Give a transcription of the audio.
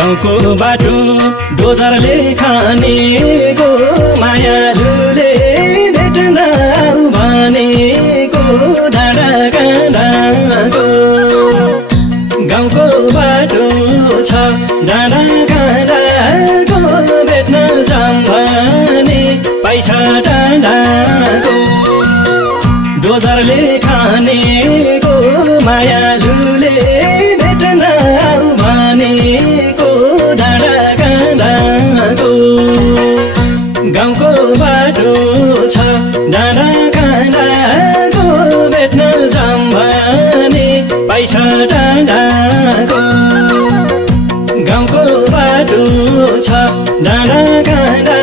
गाउँको बाटो डोजरले खानेको मायालुले भेट्न भनेको डाँडा काँडाको गाउँको बाटो छ डाँडा काँडाको भेट्न जाम भने पैसा डाँडाको डोजरले खानेको मायालुले भेट्न भनेको डाँडा काँडाको गाउँको बाटो छ डाँडा काँडाको भेट्न जाम भने पैसा डाँडाको गाउँको बाटो छ डाँडा काँडा